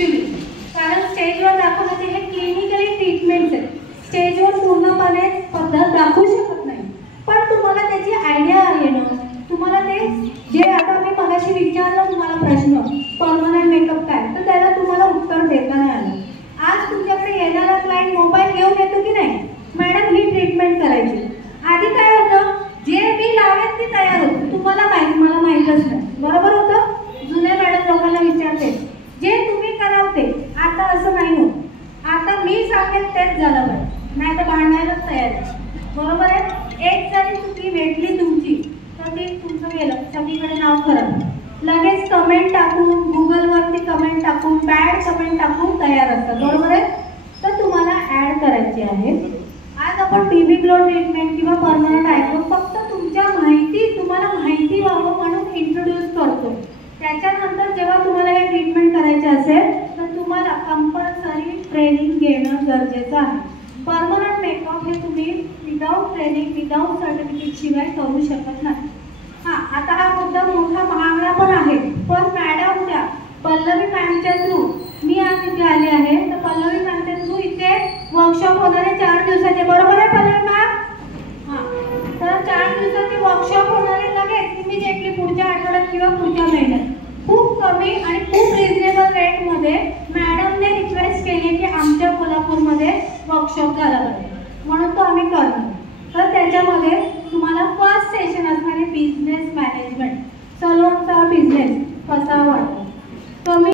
Actually, कारण स्टेजवर दाखवण्याचे हे क्लिनिकली ट्रीटमेंट्स आहेत. स्टेजवर पूर्णपणे पद्धत दाखवू शकत नाही, पण तुम्हाला त्याची आयडिया येणं, तुम्हाला ते जे आता मी मगाशी विचारलं तुम्हाला प्रश्न परमनंट मेकअप काय, तर त्याला तुम्हाला उत्तर देता नाही आलं. आज तुमच्याकडे येणारा क्लायंट मोबाईल घेऊन येतो की नाही, मॅडम ही ट्रीटमेंट करायची. आधी काय होतं, जे मी लावेन ती तयार होती, तुम्हाला माहिती, मला माहीतच नाही, बरोबर होतं. जुने मॅडम लोकांना विचारते जे तुम्ही कराल ते. आता असं नाही होत, आता मी सांगेन तेच झालं पाहिजे, नाही तर भांडायलाच तयार आहे, बरोबर आहे. एक जरी चुकी भेटली तुमची तर ते तुमचं गेलं, सगळीकडे नाव खराब. लगेच कमेंट टाकून, गुगलवरती कमेंट टाकून, बॅड कमेंट टाकून तयार असतात, बरोबर आहे. तर तुम्हाला ॲड करायची आहे. आज आपण बेबी ग्लो ट्रीटमेंट किंवा परमनंट आयब्रो फक्त तुमच्या तुम्हाला माहिती व्हावं म्हणून इंट्रोड्यूस करतो. त्याच्यानंतर जेव्हा तुम्हाला हे ट्रीटमेंट करायचे असेल तर तुम्हाला कंपल्सरी ट्रेनिंग घेणं गरजेचं आहे. परमनंट मेकअप हे तुम्ही विदाऊट ट्रेनिंग, विदाऊट सर्टिफिकेट शिवाय करू शकत नाही. हां, आता हा मुद्दा मोठा महागडा पण आहे, पण मॅडम त्या पल्लवी मॅमच्या थ्रू मी आज इथे आले आहे. तर पल्लवी मॅमच्या थ्रू इथे वर्कशॉप होणार आहे 4 दिवसाचे, बरोबर आहे पल्लवी मॅम? हां, तर 4 दिवसाचे वर्कशॉप होणार आहे लगेच इमिजिएटली पुढच्या आठवड्यात किंवा पुढच्या महिन्यात. खूप कमी आणि खूप रिजनेबल रेटमध्ये मॅडमने रिक्वेस्ट केली की आमच्या कोल्हापूरमध्ये वर्कशॉप झाला पाहिजे, म्हणून तो आम्ही करणार. तर त्याच्यामध्ये तुम्हाला फर्स्ट सेशन असणारे बिझनेस मॅनेजमेंट, सलोनचा बिझनेस कसा वाढतो.